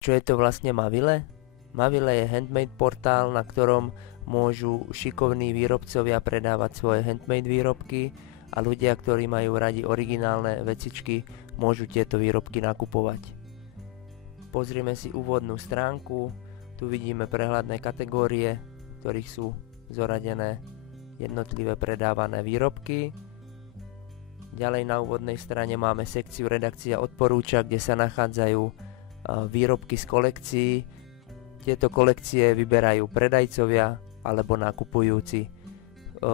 Čo je to vlastne Mavile? Mavile je handmade portál, na ktorom môžu šikovní výrobcovia predávať svoje handmade výrobky a ľudia, ktorí majú radi originálne vecičky, môžu tieto výrobky nakupovať. Pozrieme si úvodnú stránku, tu vidíme prehľadné kategórie, v ktorých sú zoradené jednotlivé predávané výrobky. Ďalej na úvodnej strane máme sekciu Redakcia odporúča, kde sa nachádzajú výrobky z kolekcií. Tieto kolekcie vyberajú predajcovia alebo nakupujúci.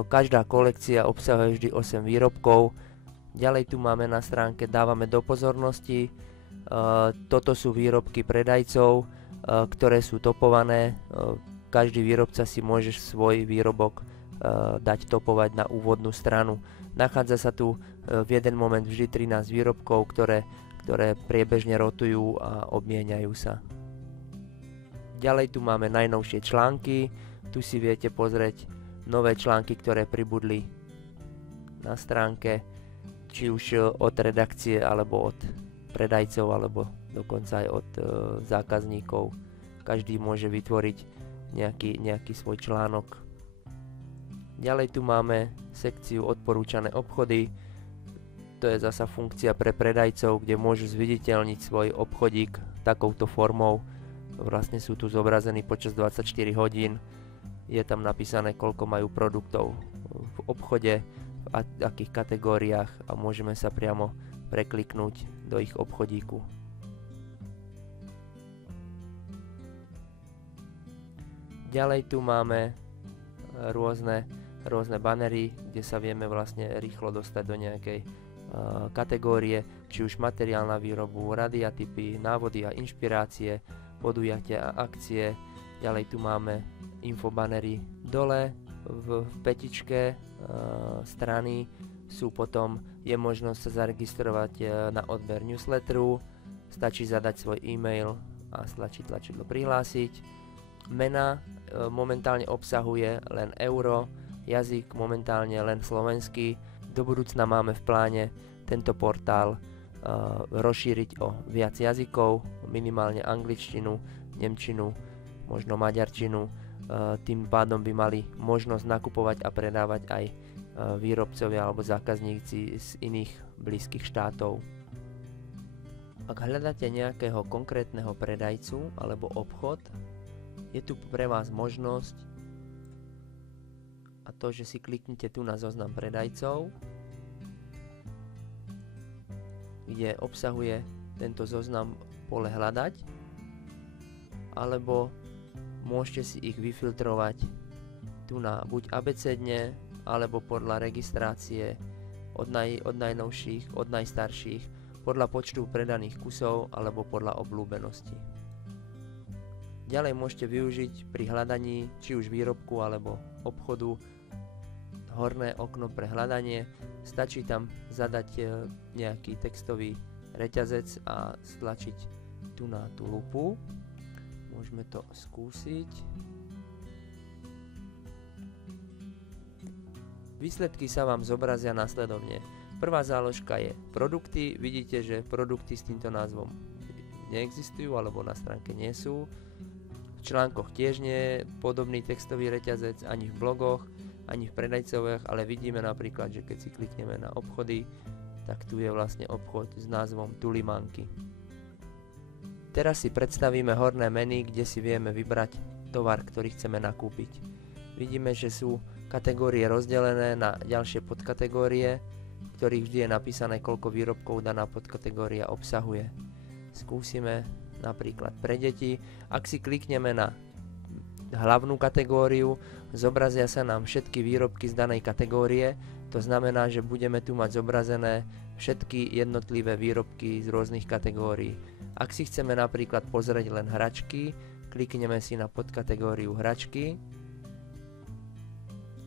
Každá kolekcia obsahuje vždy 8 výrobkov. Ďalej tu máme na stránke Dávame do pozornosti. Toto sú výrobky predajcov, ktoré sú topované. Každý výrobca si môže svoj výrobok dať topovať na úvodnú stranu. Nachádza sa tu v jeden moment vždy 13 výrobkov, ktoré priebežne rotujú a obmieniajú sa. Ďalej tu máme najnovšie články. Tu si viete pozrieť nové články, ktoré pribudli na stránke, či už od redakcie, alebo od predajcov, alebo dokonca aj od zákazníkov. Každý môže vytvoriť nejaký svoj článok. Ďalej tu máme sekciu Odporúčané obchody. To je zasa funkcia pre predajcov, kde môžu zviditeľniť svoj obchodík takouto formou. Vlastne sú tu zobrazení počas 24 hodín. Je tam napísané, koľko majú produktov v obchode, v akých kategóriách a môžeme sa priamo prekliknúť do ich obchodíku. Ďalej tu máme rôzne banery, kde sa vieme vlastne rýchlo dostať do nejakej kategórie, či už materiál na výrobu, radiatypy, návody a inšpirácie, podujatia a akcie. Ďalej tu máme infobanery. Dole v petičke strany je možnosť sa zaregistrovať na odber newsletteru, stačí zadať svoj e-mail a stlačiť tlačidlo prihlásiť. Mena momentálne obsahuje len euro, jazyk momentálne len slovenský. Do budúcna máme v pláne tento portál rozšíriť o viac jazykov, minimálne angličtinu, nemčinu, možno maďarčinu. Tým pádom by mali možnosť nakupovať a predávať aj výrobcovia alebo zákazníci z iných blízkych štátov. Ak hľadáte nejakého konkrétneho predajcu alebo obchod, je tu pre vás možnosť, a to, že si kliknite tu na zoznam predajcov, kde obsahuje tento zoznam pole hľadať, alebo môžete si ich vyfiltrovať tu na buď abecedne, alebo podľa registrácie od najnovších, od najstarších, podľa počtu predaných kusov alebo podľa obľúbenosti. Ďalej môžete využiť pri hľadaní či už výrobku alebo obchodu horné okno pre hľadanie. Stačí tam zadať nejaký textový reťazec a stlačiť tu na tú lupu. Môžeme to skúsiť. Výsledky sa vám zobrazia nasledovne. Prvá záložka je produkty. Vidíte, že produkty s týmto názvom neexistujú alebo na stránke nie sú. V článkoch tiež nie je podobný textový reťazec ani v blogoch, ani v predajcoviach, ale vidíme napríklad, že keď si klikneme na obchody, tak tu je vlastne obchod s názvom Tulimanky. Teraz si predstavíme horné menu, kde si vieme vybrať tovar, ktorý chceme nakúpiť. Vidíme, že sú kategórie rozdelené na ďalšie podkategórie, v ktorých vždy je napísané, koľko výrobkov daná podkategória obsahuje. Skúsime napríklad pre deti. Ak si klikneme na hlavnú kategóriu, zobrazia sa nám všetky výrobky z danej kategórie. To znamená, že budeme tu mať zobrazené všetky jednotlivé výrobky z rôznych kategórií. Ak si chceme napríklad pozrieť len hračky, klikneme si na podkategóriu hračky.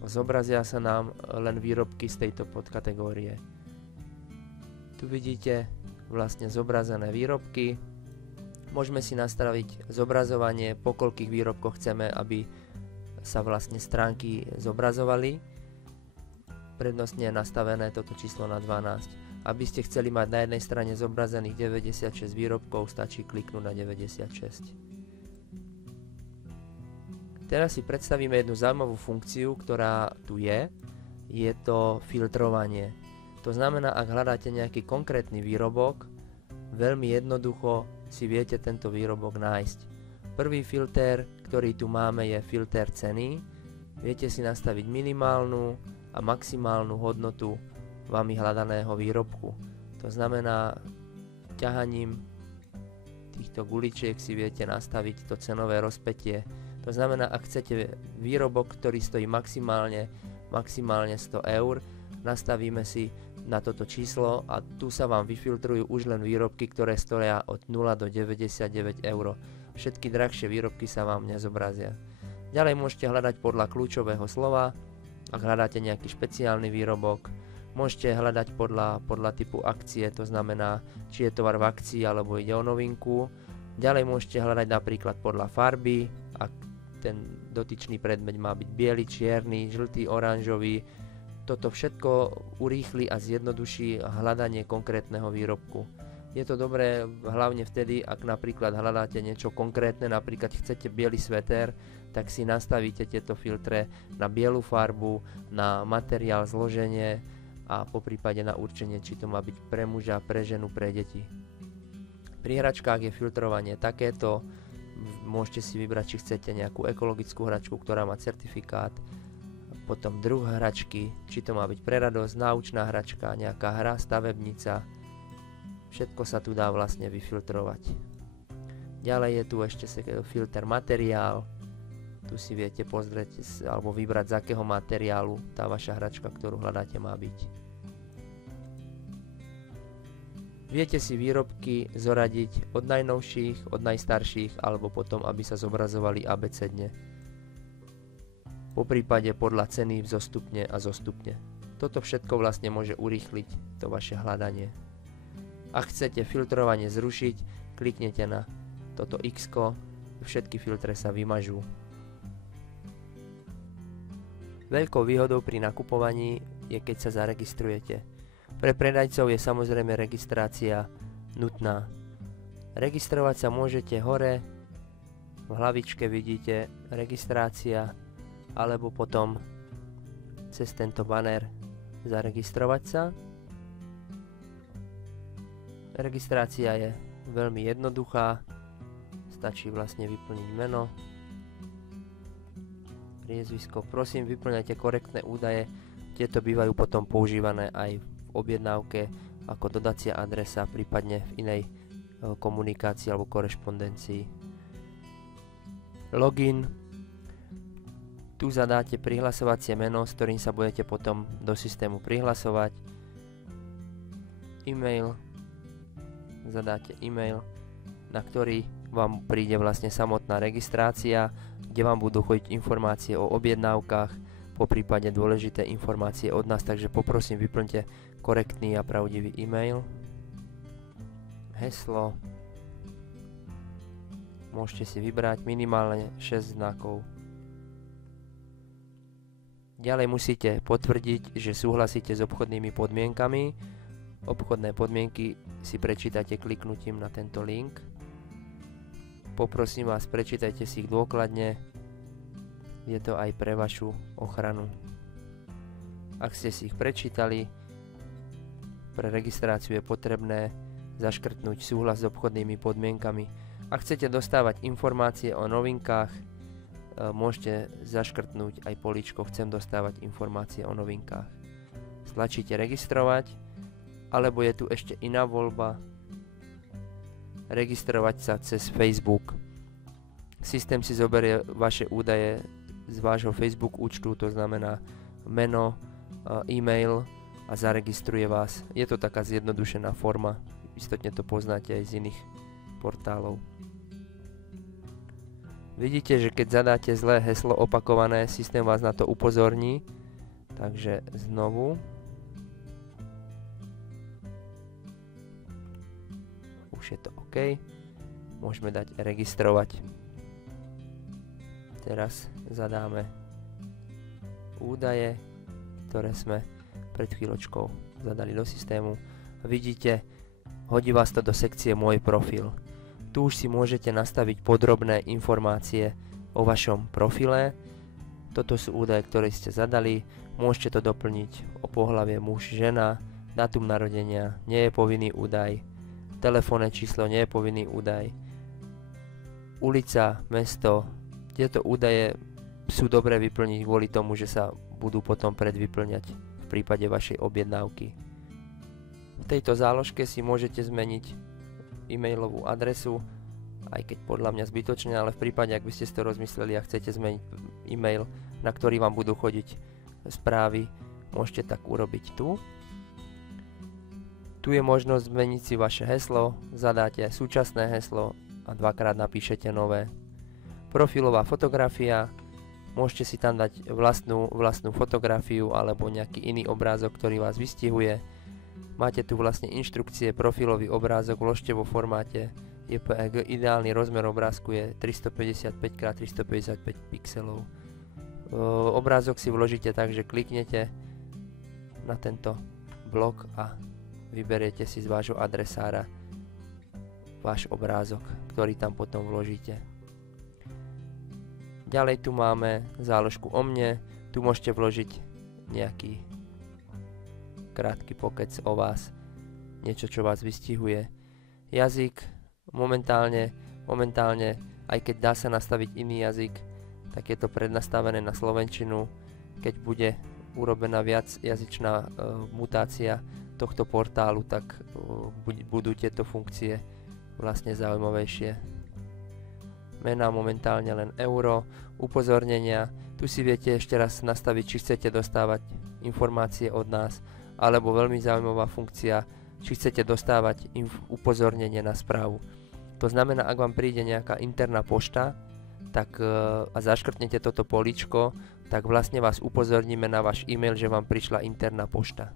Zobrazia sa nám len výrobky z tejto podkategórie. Tu vidíte vlastne zobrazené výrobky. Môžeme si nastaviť zobrazovanie, po koľkých výrobkoch chceme, aby sa vlastne stránky zobrazovali. Prednostne je nastavené toto číslo na 12. Aby ste chceli mať na jednej strane zobrazených 96 výrobkov, stačí kliknúť na 96. Teraz si predstavíme jednu zaujímavú funkciu, ktorá tu je. Je to filtrovanie. To znamená, ak hľadáte nejaký konkrétny výrobok, veľmi jednoducho si viete tento výrobok nájsť. Prvý filter, ktorý tu máme, je filter ceny. Viete si nastaviť minimálnu a maximálnu hodnotu vami hľadaného výrobku. To znamená, ťahaním týchto guličiek si viete nastaviť to cenové rozpätie. To znamená, ak chcete výrobok, ktorý stojí maximálne 100 eur, nastavíme si na toto číslo a tu sa vám vyfiltrujú už len výrobky, ktoré stoja od 0 do 99 eur. Všetky drahšie výrobky sa vám nezobrazia. Ďalej môžete hľadať podľa kľúčového slova, ak hľadáte nejaký špeciálny výrobok. Môžete hľadať podľa typu akcie, to znamená, či je tovar v akcii alebo ide o novinku. Ďalej môžete hľadať napríklad podľa farby, ak ten dotyčný predmet má byť biely, čierny, žltý, oranžový. Toto všetko urýchli a zjednoduší hľadanie konkrétneho výrobku. Je to dobré hlavne vtedy, ak napríklad hľadáte niečo konkrétne, napríklad chcete biely sveter, tak si nastavíte tieto filtre na bielu farbu, na materiál, zloženie a poprípade na určenie, či to má byť pre muža, pre ženu, pre deti. Pri hračkách je filtrovanie takéto. Môžete si vybrať, či chcete nejakú ekologickú hračku, ktorá má certifikát, potom druh hračky, či to má byť pre radosť, náučná hračka, nejaká hra, stavebnica. Všetko sa tu dá vlastne vyfiltrovať. Ďalej je tu ešte filter materiál. Tu si viete pozrieť alebo vybrať, z akého materiálu tá vaša hračka, ktorú hľadáte, má byť. Viete si výrobky zoradiť od najnovších, od najstarších, alebo potom, aby sa zobrazovali abecedne. Poprípade podľa ceny vzostupne a zostupne. Toto všetko vlastne môže urýchliť to vaše hľadanie. Ak chcete filtrovanie zrušiť, kliknete na toto X-ko, všetky filtre sa vymažú. Veľkou výhodou pri nakupovaní je, keď sa zaregistrujete. Pre predajcov je samozrejme registrácia nutná. Registrovať sa môžete hore, v hlavičke vidíte registrácia, alebo potom cez tento banner zaregistrovať sa. Registrácia je veľmi jednoduchá, stačí vlastne vyplniť meno, priezvisko. Prosím, vyplňajte korektné údaje, tieto bývajú potom používané aj v objednávke ako dodacia adresa, prípadne v inej komunikácii alebo korešpondencii. Login. Tu zadáte prihlasovacie meno, s ktorým sa budete potom do systému prihlasovať. E-mail. Zadáte e-mail, na ktorý vám príde vlastne samotná registrácia, kde vám budú chodiť informácie o objednávkach, poprípade dôležité informácie od nás, takže poprosím, vyplňte korektný a pravdivý e-mail. Heslo. Môžete si vybrať minimálne 6 znakov. Ďalej musíte potvrdiť, že súhlasíte s obchodnými podmienkami. Obchodné podmienky si prečítate kliknutím na tento link. Poprosím vás, prečítajte si ich dôkladne. Je to aj pre vašu ochranu. Ak ste si ich prečítali, pre registráciu je potrebné zaškrtnúť súhlas s obchodnými podmienkami. Ak chcete dostávať informácie o novinkách, môžete zaškrtnúť aj políčko Chcem dostávať informácie o novinkách. Stlačíte registrovať, alebo je tu ešte iná voľba, registrovať sa cez Facebook. Systém si zoberie vaše údaje z vášho Facebook účtu, to znamená meno, e-mail a zaregistruje vás. Je to taká zjednodušená forma, istotne to poznáte aj z iných portálov. Vidíte, že keď zadáte zlé heslo opakované, systém vás na to upozorní, takže znovu. Už je to OK. Môžeme dať registrovať. Teraz zadáme údaje, ktoré sme pred chvíľočkou zadali do systému. vidíte, hodí vás to do sekcie Môj profil. Tu už si môžete nastaviť podrobné informácie o vašom profile. Toto sú údaje, ktoré ste zadali. Môžete to doplniť o pohlavie muž, žena, dátum narodenia, nie je povinný údaj, telefónne číslo nie je povinný údaj, ulica, mesto. Tieto údaje sú dobré vyplniť kvôli tomu, že sa budú potom predvyplňať v prípade vašej objednávky. V tejto záložke si môžete zmeniť e-mailovú adresu, aj keď podľa mňa zbytočne, ale v prípade, ak by ste si to rozmysleli a chcete zmeniť e-mail, na ktorý vám budú chodiť správy, môžete tak urobiť tu. Tu je možnosť zmeniť si vaše heslo, zadáte súčasné heslo a dvakrát napíšete nové. Profilová fotografia, môžete si tam dať vlastnú fotografiu alebo nejaký iný obrázok, ktorý vás vystihuje. Máte tu vlastne inštrukcie, profilový obrázok, vložte vo formáte JPEG, ideálny rozmer obrázku je 355x355 pixelov. Obrázok si vložíte tak, že kliknete na tento blok a vyberiete si z vášho adresára váš obrázok, ktorý tam potom vložíte. Ďalej tu máme záložku o mne, tu môžete vložiť nejaký krátky pokec o vás, niečo, čo vás vystihuje. Jazyk, momentálne, aj keď dá sa nastaviť iný jazyk, tak je to prednastavené na slovenčinu. Keď bude urobená viacjazyčná mutácia tohto portálu, tak budú tieto funkcie vlastne zaujímavejšie. Mená momentálne len euro, upozornenia, tu si viete ešte raz nastaviť, či chcete dostávať informácie od nás, alebo veľmi zaujímavá funkcia, či chcete dostávať upozornenie na správu. To znamená, ak vám príde nejaká interná pošta, tak a zaškrtnete toto políčko, tak vlastne vás upozorníme na váš e-mail, že vám prišla interná pošta.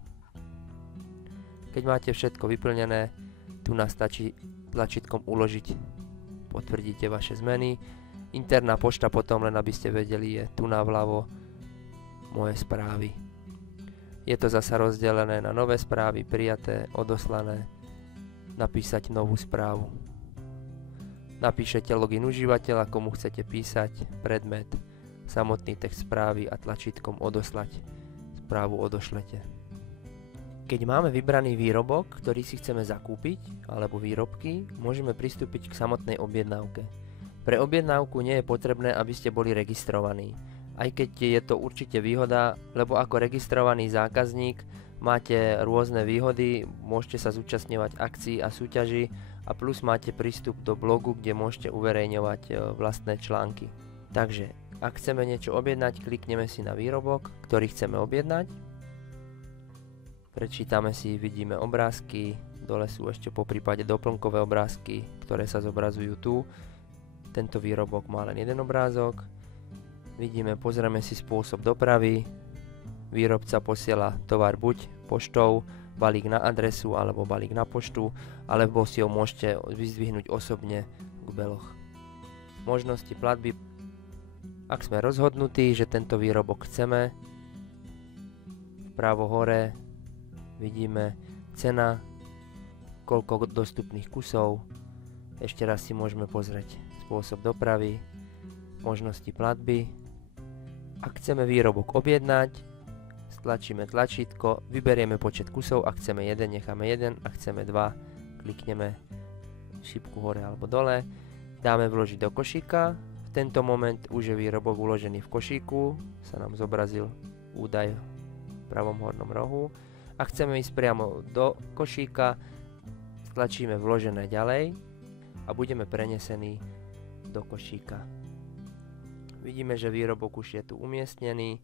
Keď máte všetko vyplnené, tu nás stačí tlačítkom uložiť. Potvrdíte vaše zmeny. Interná pošta potom, len aby ste vedeli, je tu naľavo moje správy. Je to zasa rozdelené na nové správy, prijaté, odoslané, napísať novú správu. Napíšete login užívateľa, komu chcete písať, predmet, samotný text správy a tlačítkom odoslať. Správu odošlete. Keď máme vybraný výrobok, ktorý si chceme zakúpiť, alebo výrobky, môžeme pristúpiť k samotnej objednávke. Pre objednávku nie je potrebné, aby ste boli registrovaní. Aj keď je to určite výhoda, lebo ako registrovaný zákazník máte rôzne výhody, môžete sa zúčastňovať akcií a súťaží a plus máte prístup do blogu, kde môžete uverejňovať vlastné články. Takže, ak chceme niečo objednať, klikneme si na výrobok, ktorý chceme objednať. Prečítame si, vidíme obrázky, dole sú ešte poprípade doplnkové obrázky, ktoré sa zobrazujú tu. Tento výrobok má len jeden obrázok. Vidíme, pozrieme si spôsob dopravy. Výrobca posiela tovar buď poštou, balík na adresu alebo balík na poštu, alebo si ho môžete vyzdvihnúť osobne k beloch. Možnosti platby. Ak sme rozhodnutí, že tento výrobok chceme, vpravo hore vidíme cena, koľko dostupných kusov. Ešte raz si môžeme pozrieť spôsob dopravy, možnosti platby. Ak chceme výrobok objednať, stlačíme tlačítko, vyberieme počet kusov, ak chceme 1, necháme 1, ak chceme 2, klikneme šipku hore alebo dole, dáme vložiť do košíka. V tento moment už je výrobok uložený v košíku, sa nám zobrazil údaj v pravom hornom rohu. Ak chceme ísť priamo do košíka, stlačíme vložené ďalej a budeme prenesení do košíka. Vidíme, že výrobok už je tu umiestnený.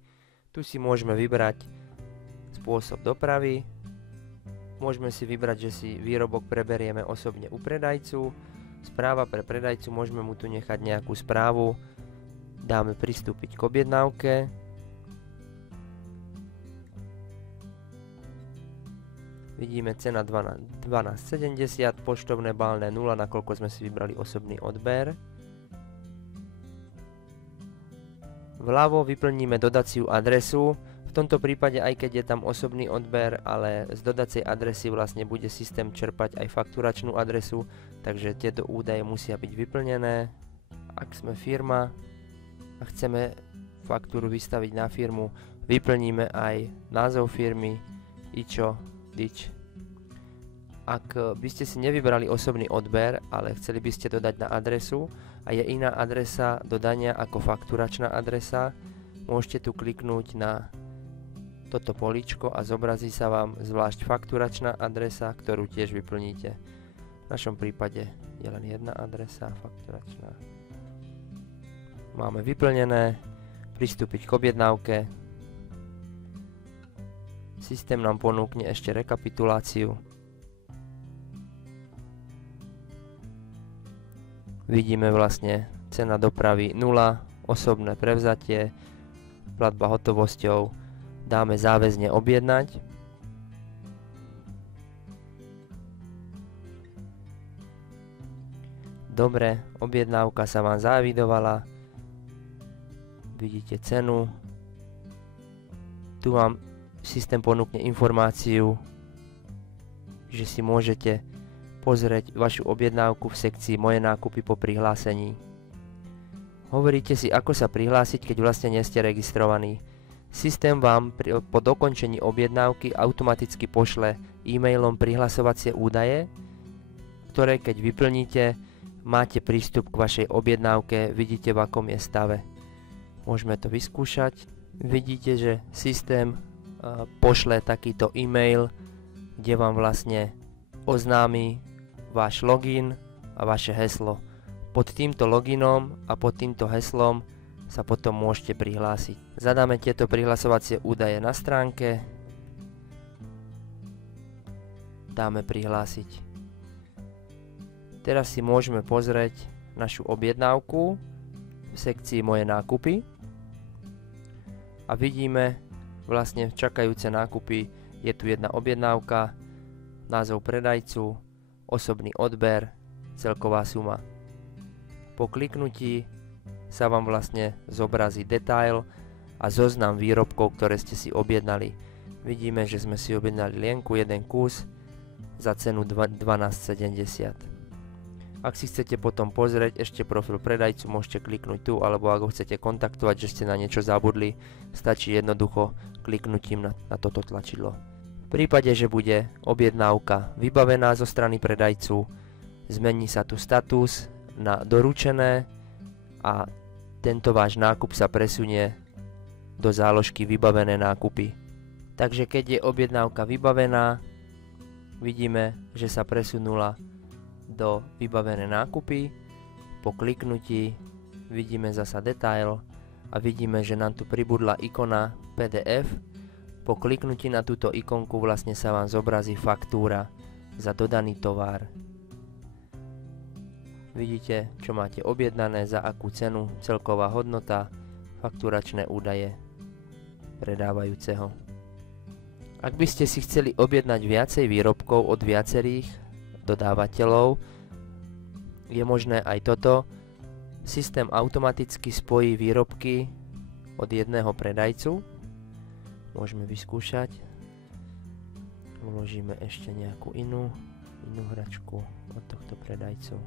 Tu si môžeme vybrať spôsob dopravy. Môžeme si vybrať, že si výrobok preberieme osobne u predajcu. Správa pre predajcu, môžeme mu tu nechať nejakú správu. Dáme pristúpiť k objednávke. Vidíme cena 12,70, poštovné bálne 0, nakoľko sme si vybrali osobný odber. Vľavo vyplníme dodaciu adresu, V tomto prípade, aj keď je tam osobný odber, ale z dodacej adresy vlastne bude systém čerpať aj fakturačnú adresu, takže tieto údaje musia byť vyplnené. Ak sme firma a chceme faktúru vystaviť na firmu, vyplníme aj názov firmy, IČO, DIČ. Ak by ste si nevybrali osobný odber, ale chceli by ste dodať na adresu a je iná adresa dodania ako fakturačná adresa, môžete tu kliknúť na toto políčko a zobrazí sa vám zvlášť fakturačná adresa, ktorú tiež vyplníte. V našom prípade je len jedna adresa fakturačná. Máme vyplnené, pristúpiť k objednávke. Systém nám ponúkne ešte rekapituláciu. Vidíme vlastne cena dopravy 0, osobné prevzatie, platba hotovosťou, dáme záväzne objednať. Dobre, objednávka sa vám zaevidovala. Vidíte cenu. Tu vám systém ponúkne informáciu, že si môžete pozrieť vašu objednávku v sekcii Moje nákupy po prihlásení. Hovoríte si, ako sa prihlásiť, keď vlastne nie ste registrovaní. Systém vám po dokončení objednávky automaticky pošle e-mailom prihlasovacie údaje, ktoré keď vyplníte, máte prístup k vašej objednávke, vidíte v akom je stave. Môžeme to vyskúšať. Vidíte, že systém pošle takýto e-mail, kde vám vlastne oznámi váš login a vaše heslo. Pod týmto loginom a pod týmto heslom sa potom môžete prihlásiť. Zadáme tieto prihlasovacie údaje na stránke. Dáme prihlásiť. Teraz si môžeme pozrieť našu objednávku v sekcii Moje nákupy. A vidíme vlastne čakajúce nákupy. Je tu jedna objednávka, názov predajcu, osobný odber, celková suma. Po kliknutí sa vám vlastne zobrazí detail a zoznam výrobkov, ktoré ste si objednali. Vidíme, že sme si objednali lienku, jeden kus za cenu 12,70. Ak si chcete potom pozrieť ešte profil predajcu, môžete kliknúť tu, alebo ak ho chcete kontaktovať, že ste na niečo zabudli, stačí jednoducho kliknutím na toto tlačidlo. V prípade, že bude objednávka vybavená zo strany predajcu, zmení sa tu status na doručené a tento váš nákup sa presunie do záložky vybavené nákupy. Takže keď je objednávka vybavená, vidíme, že sa presunula do vybavené nákupy. Po kliknutí vidíme zasa detail a vidíme, že nám tu pribudla ikona PDF. Po kliknutí na túto ikonku vlastne sa vám zobrazí faktúra za dodaný tovar. Vidíte, čo máte objednané, za akú cenu, celková hodnota, fakturačné údaje predávajúceho. Ak by ste si chceli objednať viacej výrobkov od viacerých dodávateľov, je možné aj toto. Systém automaticky spojí výrobky od jedného predajcu. Môžeme vyskúšať. Vložíme ešte nejakú inú hračku od tohto predajcu.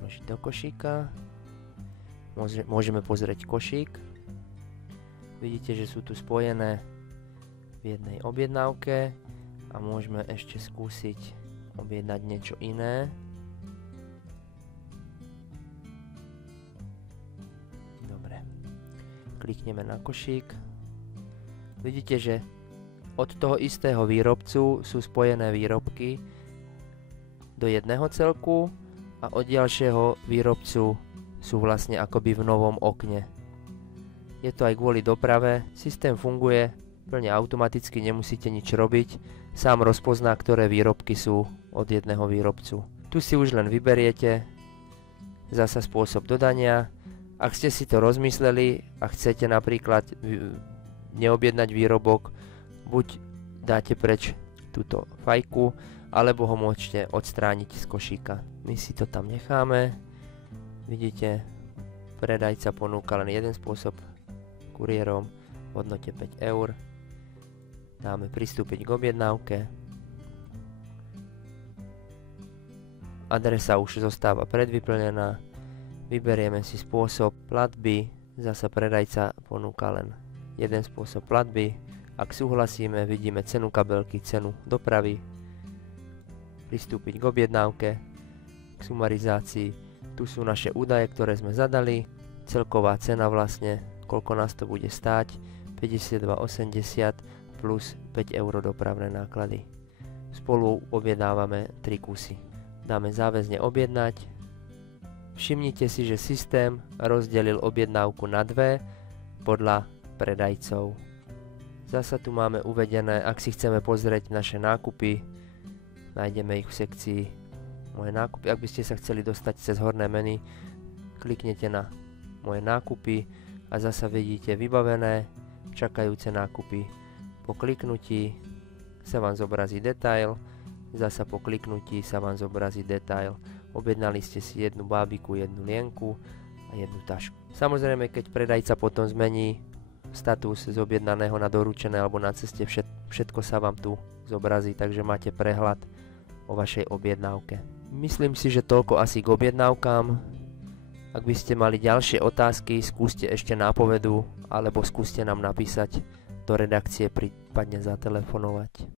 Vložiť do košíka. Môžeme pozrieť košík. Vidíte, že sú tu spojené v jednej objednávke a môžeme ešte skúsiť objednať niečo iné. Dobre. Klikneme na košík. Vidíte, že od toho istého výrobcu sú spojené výrobky do jedného celku a od ďalšieho výrobcu sú vlastne akoby v novom okne. Je to aj kvôli doprave, systém funguje plne automaticky, nemusíte nič robiť, sám rozpozná, ktoré výrobky sú od jedného výrobcu. Tu si už len vyberiete zasa spôsob dodania. Ak ste si to rozmysleli a chcete napríklad neobjednať výrobok, buď dáte preč túto fajku, alebo ho môžete odstrániť z košíka. My si to tam necháme. Vidíte, predajca ponúka len jeden spôsob kuriérom. v hodnote 5 eur. Dáme pristúpiť k objednávke. Adresa už zostáva predvyplnená. Vyberieme si spôsob platby. Zasa predajca ponúka len jeden spôsob platby. Ak súhlasíme, vidíme cenu kabelky, cenu dopravy. Pristúpiť k objednávke, k sumarizácii. Tu sú naše údaje, ktoré sme zadali. Celková cena vlastne, koľko nás to bude stáť, 52,80 plus 5 eur dopravné náklady. Spolu objednávame 3 kusy. Dáme záväzne objednať. Všimnite si, že systém rozdelil objednávku na dve podľa predajcov. Zasa tu máme uvedené, ak si chceme pozrieť naše nákupy, nájdeme ich v sekcii Moje nákupy. Ak by ste sa chceli dostať cez horné menu, kliknete na Moje nákupy a zasa vidíte vybavené, čakajúce nákupy. Po kliknutí sa vám zobrazí detail, zasa po kliknutí sa vám zobrazí detail. Objednali ste si jednu bábiku, jednu lienku a jednu tašku. Samozrejme, keď predajca potom zmení status z objednaného na doručené alebo na ceste, všetko sa vám tu zobrazí, takže máte prehľad o vašej objednávke. Myslím si, že toľko asi k objednávkám. Ak by ste mali ďalšie otázky, skúste ešte nápovedu alebo skúste nám napísať do redakcie, prípadne zatelefonovať.